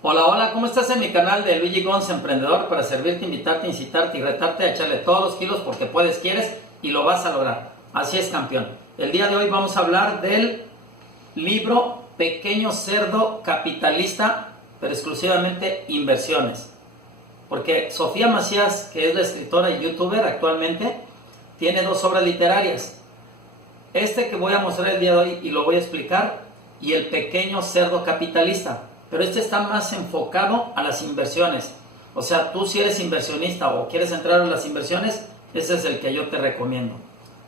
Hola, hola, ¿cómo estás? En mi canal de Luigi Gonz Emprendedor para servirte, invitarte, incitarte y retarte a echarle todos los kilos porque puedes, quieres y lo vas a lograr. Así es, campeón. El día de hoy vamos a hablar del libro Pequeño Cerdo Capitalista, pero exclusivamente inversiones. Porque Sofía Macías, que es la escritora y youtuber actualmente, tiene dos obras literarias. Este que voy a mostrar el día de hoy y lo voy a explicar, y El Pequeño Cerdo Capitalista. Pero este está más enfocado a las inversiones. O sea, tú si eres inversionista o quieres entrar en las inversiones, ese es el que yo te recomiendo.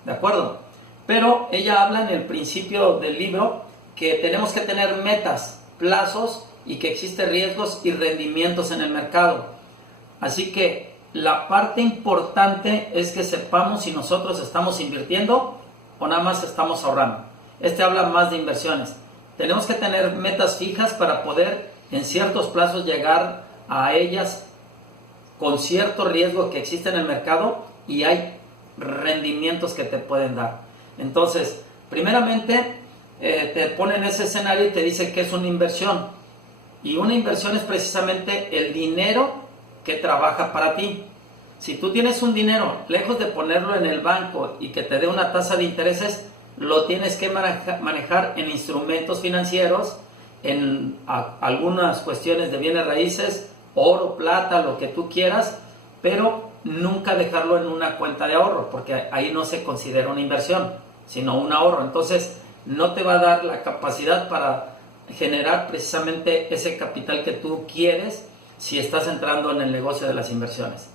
¿De acuerdo? Pero ella habla en el principio del libro que tenemos que tener metas, plazos y que existen riesgos y rendimientos en el mercado. Así que la parte importante es que sepamos si nosotros estamos invirtiendo o nada más estamos ahorrando. Este habla más de inversiones. Tenemos que tener metas fijas para poder en ciertos plazos llegar a ellas con cierto riesgo que existe en el mercado y hay rendimientos que te pueden dar. Entonces, primeramente te ponen ese escenario y te dice que es una inversión. Y una inversión es precisamente el dinero que trabaja para ti. Si tú tienes un dinero, lejos de ponerlo en el banco y que te dé una tasa de intereses, lo tienes que manejar en instrumentos financieros, en algunas cuestiones de bienes raíces, oro, plata, lo que tú quieras, pero nunca dejarlo en una cuenta de ahorro, porque ahí no se considera una inversión, sino un ahorro. Entonces, no te va a dar la capacidad para generar precisamente ese capital que tú quieres si estás entrando en el negocio de las inversiones.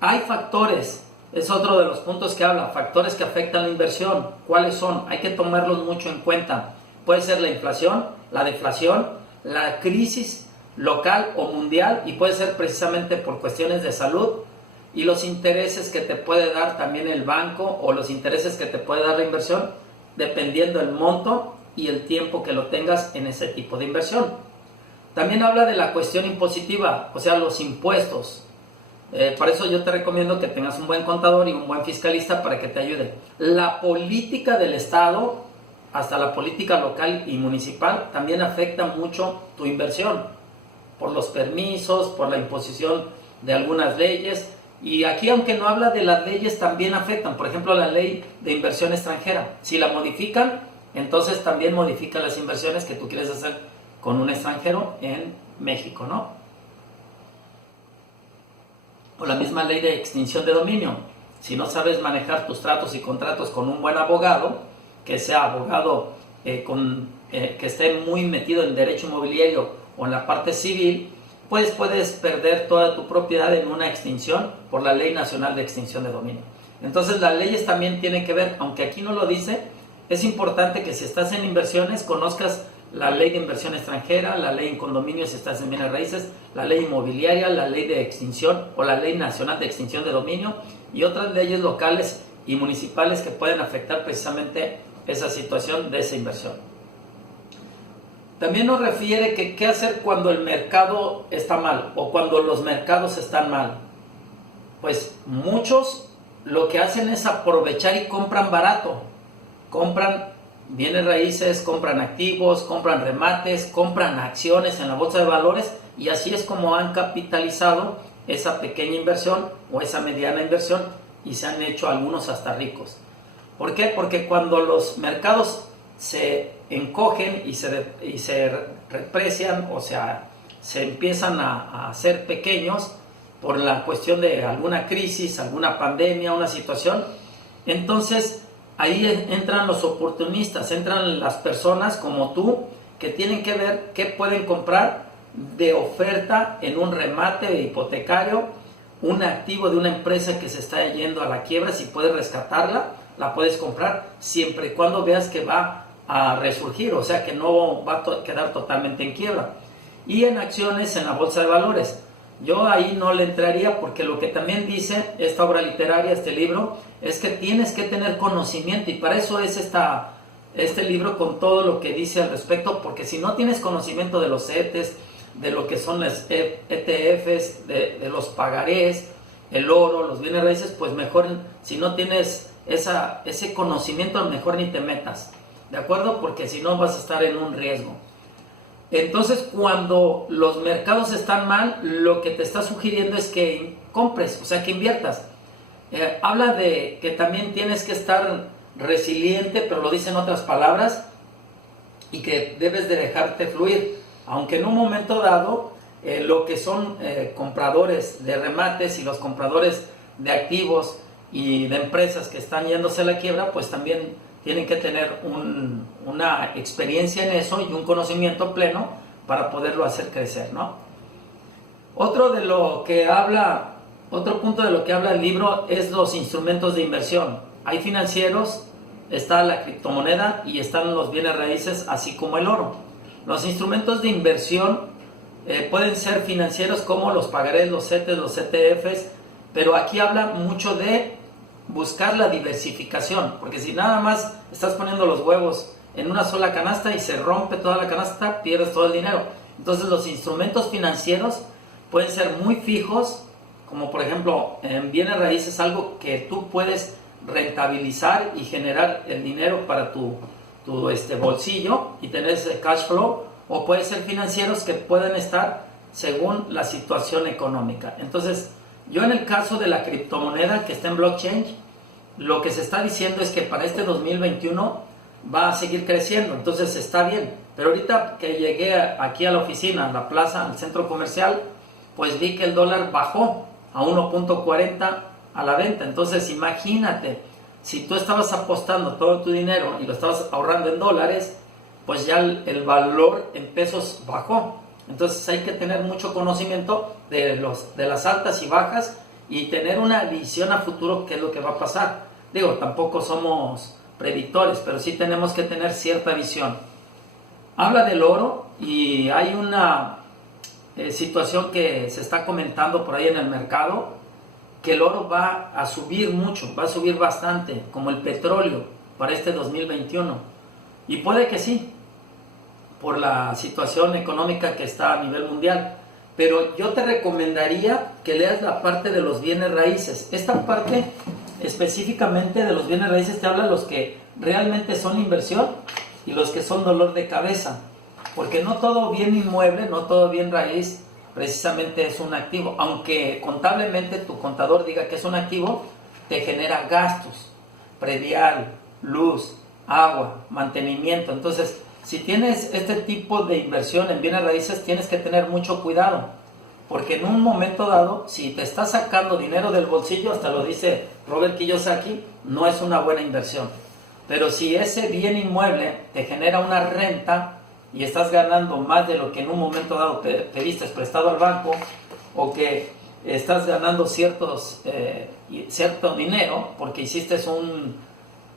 Hay factores, es otro de los puntos que habla, factores que afectan la inversión. ¿Cuáles son? Hay que tomarlos mucho en cuenta. Puede ser la inflación, la deflación, la crisis local o mundial, y puede ser precisamente por cuestiones de salud, y los intereses que te puede dar también el banco o los intereses que te puede dar la inversión, dependiendo del monto y el tiempo que lo tengas en ese tipo de inversión. También habla de la cuestión impositiva, o sea, los impuestos. Por eso yo te recomiendo que tengas un buen contador y un buen fiscalista para que te ayude. La política del Estado, hasta la política local y municipal, también afecta mucho tu inversión, por los permisos, por la imposición de algunas leyes. Y aquí, aunque no habla de las leyes, también afectan. Por ejemplo, la ley de inversión extranjera. Si la modifican, entonces también modifica las inversiones que tú quieres hacer con un extranjero en México, ¿no? O la misma ley de extinción de dominio. Si no sabes manejar tus tratos y contratos con un buen abogado, que sea abogado que esté muy metido en derecho inmobiliario o en la parte civil, pues puedes perder toda tu propiedad en una extinción por la Ley Nacional de Extinción de Dominio. Entonces las leyes también tienen que ver, aunque aquí no lo dice, es importante que si estás en inversiones conozcas la ley de inversión extranjera, la ley en condominios si estás en bienes raíces, la ley inmobiliaria, la ley de extinción o la ley nacional de extinción de dominio y otras leyes locales y municipales que pueden afectar precisamente esa situación de esa inversión. También nos refiere que qué hacer cuando el mercado está mal o cuando los mercados están mal. Pues muchos lo que hacen es aprovechar y compran barato, compran bienes raíces, compran activos, compran remates, compran acciones en la bolsa de valores y así es como han capitalizado esa pequeña inversión o esa mediana inversión y se han hecho algunos hasta ricos. ¿Por qué? Porque cuando los mercados se encogen y se reprecian, o sea, se empiezan a hacer pequeños por la cuestión de alguna crisis, alguna pandemia, una situación, entonces ahí entran los oportunistas, entran las personas como tú que tienen que ver qué pueden comprar de oferta en un remate hipotecario, un activo de una empresa que se está yendo a la quiebra. Si puedes rescatarla, la puedes comprar siempre y cuando veas que va a resurgir, o sea que no va a quedar totalmente en quiebra. Y en acciones en la bolsa de valores. Yo ahí no le entraría porque lo que también dice esta obra literaria, este libro, es que tienes que tener conocimiento y para eso es este libro con todo lo que dice al respecto, porque si no tienes conocimiento de los CETES, de lo que son las ETFs, de los pagarés, el oro, los bienes raíces, pues mejor, si no tienes ese conocimiento, mejor ni te metas, ¿de acuerdo? Porque si no vas a estar en un riesgo. Entonces, cuando los mercados están mal, lo que te está sugiriendo es que compres, o sea, que inviertas. Habla de que también tienes que estar resiliente, pero lo dice en otras palabras, y que debes de dejarte fluir. Aunque en un momento dado, lo que son compradores de remates y los compradores de activos y de empresas que están yéndose a la quiebra, pues también tienen que tener una experiencia en eso y un conocimiento pleno para poderlo hacer crecer, ¿no? Otro punto de lo que habla el libro es los instrumentos de inversión. Hay financieros, está la criptomoneda y están los bienes raíces, así como el oro. Los instrumentos de inversión pueden ser financieros como los pagarés, los CETES, los ETFs, pero aquí habla mucho de buscar la diversificación, porque si nada más estás poniendo los huevos en una sola canasta y se rompe toda la canasta, pierdes todo el dinero. Entonces los instrumentos financieros pueden ser muy fijos, como por ejemplo en bienes raíces, algo que tú puedes rentabilizar y generar el dinero para tu bolsillo y tener ese cash flow, o puede ser financieros que pueden estar según la situación económica. Entonces, yo en el caso de la criptomoneda que está en blockchain, lo que se está diciendo es que para este 2021 va a seguir creciendo, entonces está bien. Pero ahorita que llegué aquí a la oficina, a la plaza, al centro comercial, pues vi que el dólar bajó a 1.40 a la venta. Entonces imagínate, si tú estabas apostando todo tu dinero y lo estabas ahorrando en dólares, pues ya el valor en pesos bajó. Entonces hay que tener mucho conocimiento de las altas y bajas y tener una visión a futuro qué es lo que va a pasar. Digo, tampoco somos predictores, pero sí tenemos que tener cierta visión. Habla del oro y hay una situación que se está comentando por ahí en el mercado, que el oro va a subir mucho, va a subir bastante, como el petróleo para este 2021. Y puede que sí, por la situación económica que está a nivel mundial. Pero yo te recomendaría que leas la parte de los bienes raíces. Esta parte específicamente de los bienes raíces te habla de los que realmente son inversión y los que son dolor de cabeza. Porque no todo bien inmueble, no todo bien raíz precisamente es un activo. Aunque contablemente tu contador diga que es un activo, te genera gastos, predial, luz, agua, mantenimiento. Entonces, si tienes este tipo de inversión en bienes raíces, tienes que tener mucho cuidado, porque en un momento dado, si te está sacando dinero del bolsillo, hasta lo dice Robert Kiyosaki, no es una buena inversión. Pero si ese bien inmueble te genera una renta y estás ganando más de lo que en un momento dado pediste prestado al banco, o que estás ganando cierto dinero porque hiciste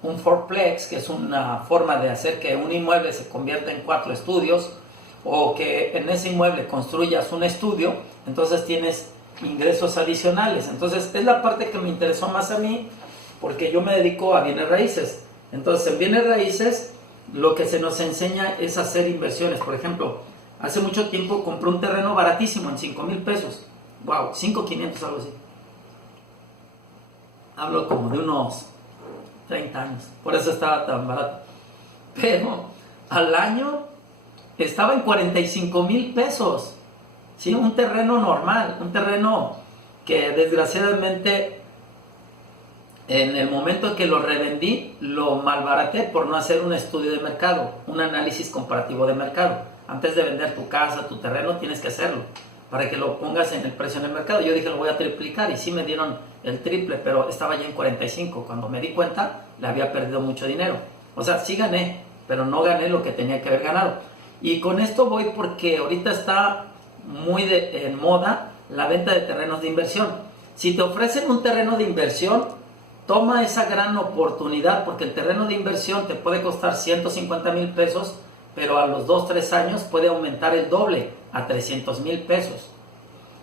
un fourplex, que es una forma de hacer que un inmueble se convierta en 4 estudios, o que en ese inmueble construyas un estudio, entonces tienes ingresos adicionales. Entonces es la parte que me interesó más a mí, porque yo me dedico a bienes raíces. Entonces en bienes raíces lo que se nos enseña es hacer inversiones. Por ejemplo, hace mucho tiempo compré un terreno baratísimo en 5,000 pesos. Wow, 5,500, algo así. Hablo como de unos 30 años, por eso estaba tan barato. Pero al año estaba en 45,000 pesos. ¿Sí? Un terreno normal, un terreno que desgraciadamente en el momento en que lo revendí, lo malbaraté por no hacer un estudio de mercado, un análisis comparativo de mercado. Antes de vender tu casa, tu terreno, tienes que hacerlo para que lo pongas en el precio en el mercado. Yo dije, lo voy a triplicar, y sí me dieron el triple, pero estaba ya en 45. Cuando me di cuenta, le había perdido mucho dinero. O sea, sí gané, pero no gané lo que tenía que haber ganado. Y con esto voy porque ahorita está muy en moda la venta de terrenos de inversión. Si te ofrecen un terreno de inversión, toma esa gran oportunidad, porque el terreno de inversión te puede costar 150,000 pesos, pero a los 2-3 años puede aumentar el doble a 300,000 pesos.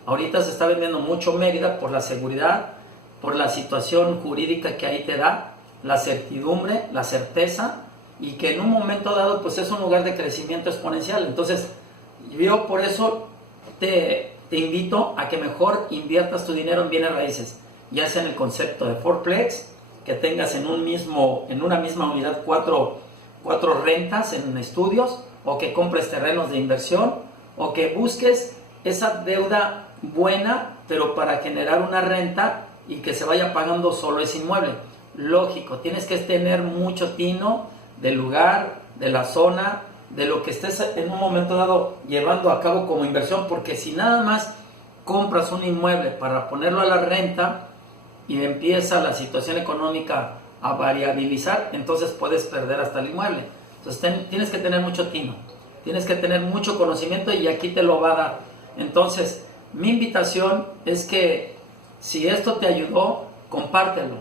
Ahorita se está vendiendo mucho Mérida por la seguridad, por la situación jurídica que ahí te da, la certidumbre, la certeza, y que en un momento dado pues es un lugar de crecimiento exponencial. Entonces yo por eso te invito a que mejor inviertas tu dinero en bienes raíces, ya sea en el concepto de fourplex, que tengas en una misma unidad cuatro rentas en estudios, o que compres terrenos de inversión, o que busques esa deuda buena, pero para generar una renta y que se vaya pagando solo ese inmueble. Lógico, tienes que tener mucho tino del lugar, de la zona, de lo que estés en un momento dado llevando a cabo como inversión, porque si nada más compras un inmueble para ponerlo a la renta y empieza la situación económica a variabilizar, entonces puedes perder hasta el inmueble. Entonces tienes que tener mucho tino, tienes que tener mucho conocimiento y aquí te lo va a dar. Entonces mi invitación es que si esto te ayudó, compártelo.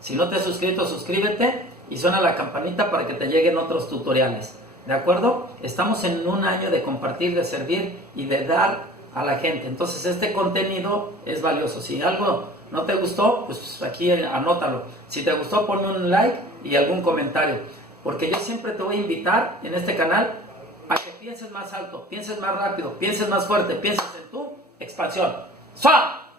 Si no te has suscrito, suscríbete y suena la campanita para que te lleguen otros tutoriales. ¿De acuerdo? Estamos en un año de compartir, de servir y de dar a la gente. Entonces este contenido es valioso. Si algo no te gustó, pues aquí anótalo. Si te gustó, ponme un like y algún comentario. Porque yo siempre te voy a invitar en este canal a que pienses más alto, pienses más rápido, pienses más fuerte, pienses en tu expansión. ¡Sua!